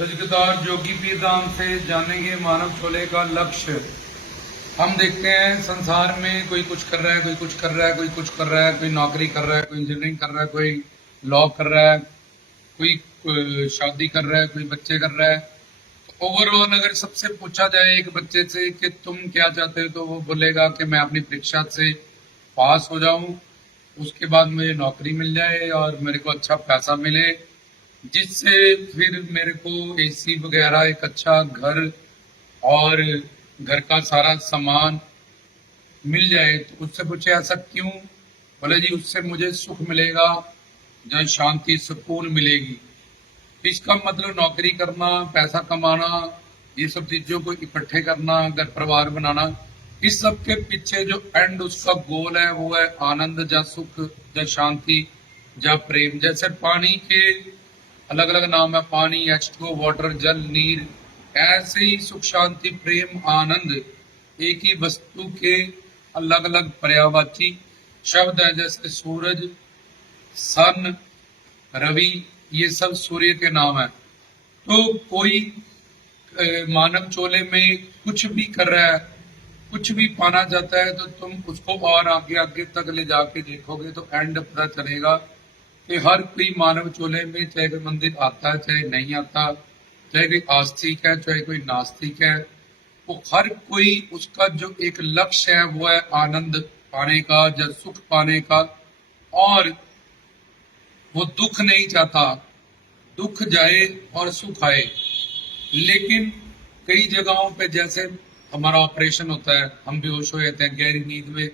सजगदार जोगी पीर धाम से जानेंगे मानव चोले का लक्ष्य। हम देखते हैं संसार में कोई कुछ कर रहा है, कोई कुछ कर रहा है, कोई कुछ कर रहा है, कोई नौकरी कर रहा है, कोई इंजीनियरिंग कर रहा है, कोई लॉ कर रहा है, कोई शादी कर रहा है, कोई बच्चे कर रहा है। तो ओवरऑल अगर सबसे पूछा जाए एक बच्चे से कि तुम क्या चाहते हो, तो वो बोलेगा कि मैं अपनी परीक्षा से पास हो जाऊं, उसके बाद मुझे नौकरी मिल जाए और मेरे को अच्छा पैसा मिले, जिससे फिर मेरे को एसी वगैरह, एक अच्छा घर और घर का सारा सामान मिल जाए। तो उससे पूछे ऐसा क्यों? बोले जी उससे मुझे सुख मिलेगा, जहाँ शांति सुकून मिलेगी। इसका मतलब नौकरी करना, पैसा कमाना, ये सब चीजों को इकट्ठे करना, घर परिवार बनाना, इस सब के पीछे जो एंड उसका गोल है वो है आनंद, या सुख, या शांति, या प्रेम। जैसे पानी के अलग अलग नाम है, पानी, H2O, वाटर, जल, नीर। ऐसे ही सुख, शांति, प्रेम, आनंद एक ही वस्तु के अलग अलग पर्यायवाची शब्द है। जैसे सूरज, सन, रवि, ये सब सूर्य के नाम है। तो कोई मानव चोले में कुछ भी कर रहा है, कुछ भी पाना चाहता है, तो तुम उसको और आगे आगे तक ले जाके देखोगे तो एंड पता चलेगा कि हर कोई मानव चोले में, चाहे कोई मंदिर आता है चाहे नहीं आता, चाहे कोई आस्तिक है चाहे कोई नास्तिक है, वो हर कोई उसका जो एक लक्ष्य है वो है आनंद पाने का या सुख पाने का। और वो दुख नहीं चाहता, दुख जाए और सुख आए। लेकिन कई जगहों पे जैसे हमारा ऑपरेशन होता है, हम बेहोश हो जाते हैं, गहरी नींद में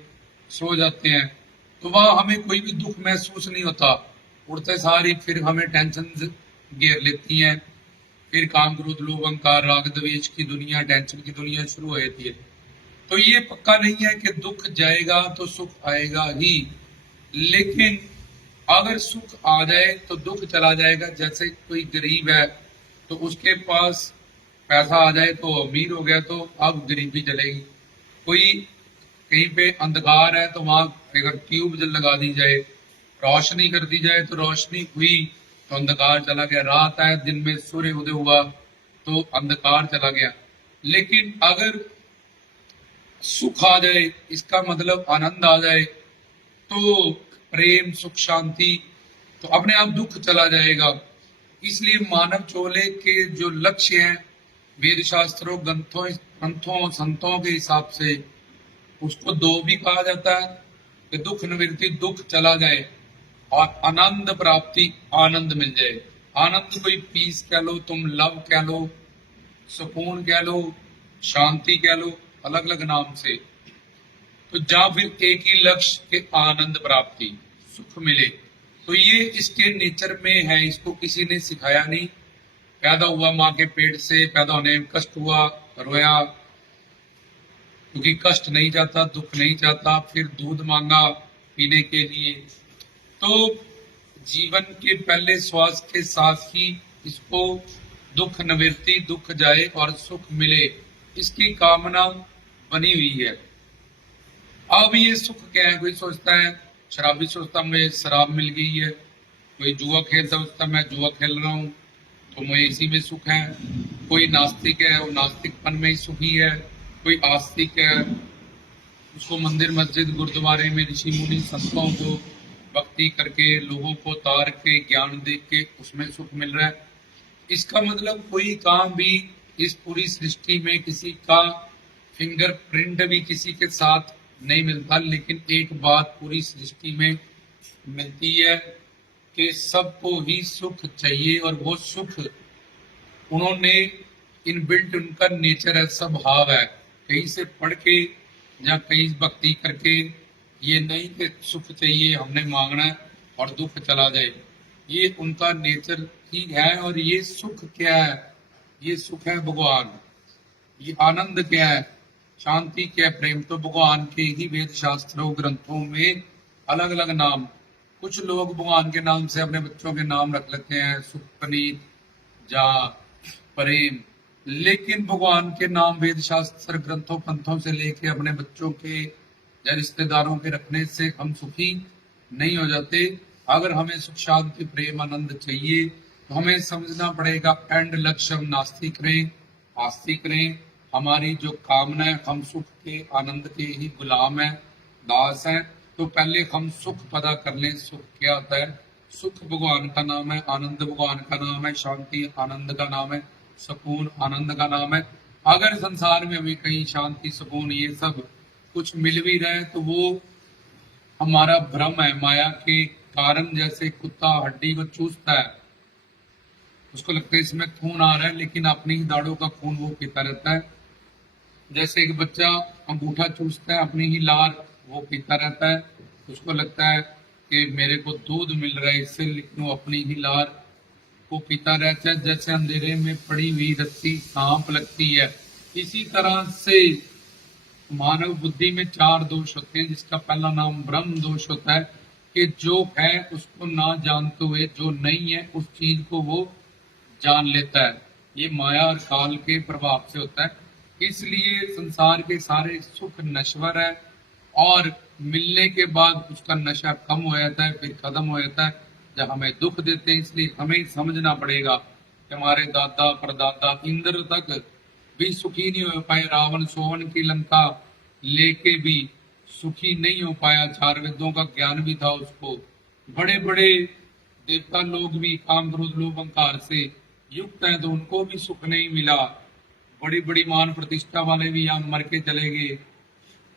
सो जाते हैं, तो वहां हमें कोई भी दुख महसूस नहीं होता। उड़ते सारी फिर हमें टेंशन घेर लेती हैं, फिर काम, क्रोध, लोभ, अहंकार, राग, द्वेष की दुनिया, टेंशन की दुनिया शुरू हो जाती है। तो ये पक्का नहीं है कि दुख जाएगा तो सुख आएगा ही, लेकिन अगर सुख आ जाए तो दुख चला जाएगा। जैसे कोई गरीब है तो उसके पास पैसा आ जाए तो अमीर हो गया, तो अब गरीबी चलेगी। कोई कहीं पे अंधकार है तो वहां अगर ट्यूब जल लगा दी जाए, रोशनी कर दी जाए, तो रोशनी हुई तो अंधकार चला गया। रात है, दिन में सूर्य उदय हुआ तो अंधकार चला गया। लेकिन अगर सुख आ जाए, इसका मतलब आनंद आ जाए, तो प्रेम, सुख, शांति, तो अपने आप दुख चला जाएगा। इसलिए मानव चोले के जो लक्ष्य हैं, वेद शास्त्रों, ग्रंथों, संतों के हिसाब से उसको दो भी कहा जाता है कि दुख निवृत्ति, दुख चला जाए, और आनंद प्राप्ति, आनंद मिल जाए। आनंद कोई पीस कह लो, तुम लव कह लो, सुकून कह लो, शांति कह लो, अलग अलग नाम से। तो जहां फिर एक ही लक्ष्य के आनंद प्राप्ति, सुख मिले। तो ये इसके नेचर में है, इसको किसी ने सिखाया नहीं। पैदा हुआ माँ के पेट से, पैदा होने में कष्ट हुआ, रोया, क्योंकि कष्ट नहीं चाहता, दुख नहीं चाहता, फिर दूध मांगा पीने के लिए। तो जीवन के पहले श्वास के साथ ही इसको दुख निवृत्ति, दुख जाए और सुख मिले, इसकी कामना बनी हुई है। अब ये सुख क्या है? कोई सोचता है, शराबी सोचता मुझे शराब मिल गई है, कोई जुआ खेलता सोचता मैं जुआ खेल रहा हूँ तो मुझे इसी में सुख है। कोई नास्तिक है, वो नास्तिकपन में ही सुखी है। कोई आस्तिक है, उसको मंदिर, मस्जिद, गुरुद्वारे में ऋषि मुनि संतों को भक्ति करके, लोगों को तार के, ज्ञान दे के उसमें सुख मिल रहा है। इसका मतलब कोई काम भी इस पूरी सृष्टि में किसी का फिंगरप्रिंट भी किसी के साथ नहीं मिलता। लेकिन एक बात पूरी सृष्टि में मिलती है कि सबको ही सुख चाहिए, और वो सुख उन्होंने इनबिल्ट, उनका नेचर है, स्वभाव है। कहीं से पढ़ के या कहीं भक्ति करके ये नहीं कि सुख चाहिए हमने मांगना है और दुख चला जाए, ये उनका नेचर ही है। और ये सुख क्या है? ये सुख है भगवान। ये आनंद क्या है? शांति क्या है? प्रेम। तो भगवान के ही वेद शास्त्रों, ग्रंथों में अलग अलग नाम। कुछ लोग भगवान के नाम से अपने बच्चों के नाम रख लेते हैं, सुख, पनीत, जा, प्रेम। लेकिन भगवान के नाम वेद शास्त्र, ग्रंथों, पंथों से लेके अपने बच्चों के या रिश्तेदारों के रखने से हम सुखी नहीं हो जाते। अगर हमें सुख, शांति, प्रेम, आनंद चाहिए तो हमें समझना पड़ेगा एंड लक्ष्य हम नास्तिक करें, आस्तिक करें। हमारी जो कामना है, हम सुख के आनंद के ही गुलाम है, दास है। तो पहले हम सुख पता कर लें। सुख क्या होता है? सुख भगवान का नाम है, आनंद भगवान का नाम है, शांति आनंद का नाम है, सुकून आनंद का नाम है। अगर संसार में हमें कहीं शांति सुकून ये सब कुछ मिल भी रहा है तो वो हमारा भ्रम है, माया के कारण। जैसे कुत्ता हड्डी को चूसता है, उसको लगता है इसमें खून आ रहा है, लेकिन अपनी ही दाढ़ों का खून वो पीता रहता है। जैसे एक बच्चा अंगूठा चूसता है, अपनी ही लार वो पीता रहता है, उसको लगता है कि मेरे को दूध मिल रहा है इससे, लेकिन वो अपनी ही लार को पीता रहता है। जैसे अंधेरे में पड़ी हुई रस्सी सांप लगती है, इसी तरह से मानव बुद्धि में चार दोष होते हैं, जिसका पहला नाम ब्रह्म दोष होता है कि जो है उसको ना जानते हुए जो नहीं है उस चीज को वो जान लेता है। ये माया और काल के प्रभाव से होता है। इसलिए संसार के सारे सुख नश्वर है और मिलने के बाद उसका नशा कम हो जाता है, फिर खत्म हो जाता है जब हमें दुख देते हैं। इसलिए हमें समझना पड़ेगा कि हमारे दादा परदादा इंद्र तक भी सुखी नहीं हो पाए, रावण सोवन की लंका लेके भी सुखी नहीं हो पाया। चार वेदों का ज्ञान भी था उसको। बड़े बड़े देवता लोग भी काम क्रोध लोभ अहंकार से युक्त हैं तो उनको भी सुख नहीं मिला। बड़ी बड़ी मान प्रतिष्ठा वाले भी यहाँ मर के चले गए।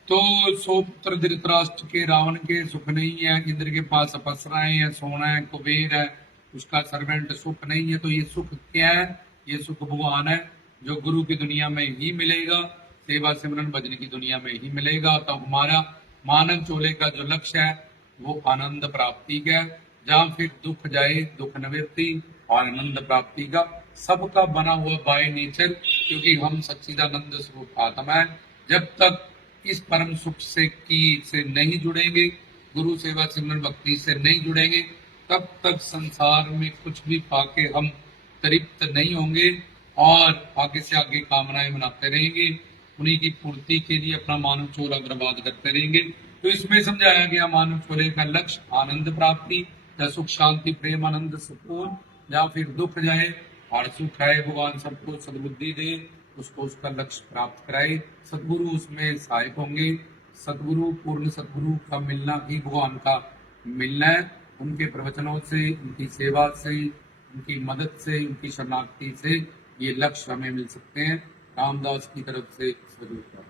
तो 100 पुत्र धृतराष्ट्र के रावण के सुख नहीं है, इंद्र के पास अपसराएं है, सोना है, कुबेर है, उसका सर्वेंट सुख नहीं है। तो ये सुख क्या है? ये सुख भगवान है, जो गुरु की दुनिया में ही मिलेगा, सेवा सिमरन भजन की दुनिया में ही मिलेगा। तो हमारा मानव चोले का जो लक्ष्य है वो आनंद प्राप्ति का है, जहाँ फिर दुख जाए दुख निवृत्ति और आनंद प्राप्ति का। सबका बना हुआ बाय नेचर, क्योंकि हम सच्चिदानंद स्वरूप आत्मा है। जब तक इस परम सुख से नहीं जुड़ेंगे, गुरु सेवा सिमरन भक्ति से नहीं जुड़ेंगे, तब तक संसार में कुछ भी पाके हम तृप्त नहीं होंगे और आगे से आगे कामनाएं बनाते रहेंगे, उन्हीं की पूर्ति के लिए अपना मानव चोला बर्बाद करते रहेंगे। तो इसमें समझाया गया मानव चोले का लक्ष्य आनंद प्राप्ति, या सुख शांति प्रेम आनंद सुकून, या फिर दुख जाए और सुख आए, भगवान सबको सद्बुद्धि दे, उसको उसका लक्ष्य प्राप्त कराए। सदगुरु उसमें सहायक होंगे। सदगुरु पूर्ण सदगुरु का मिलना ही भगवान का मिलना है। उनके प्रवचनों से, उनकी सेवा से, उनकी मदद से, उनकी शरणार्थी से ये लक्ष्य हमें मिल सकते हैं। रामदास की तरफ से स्वरूप।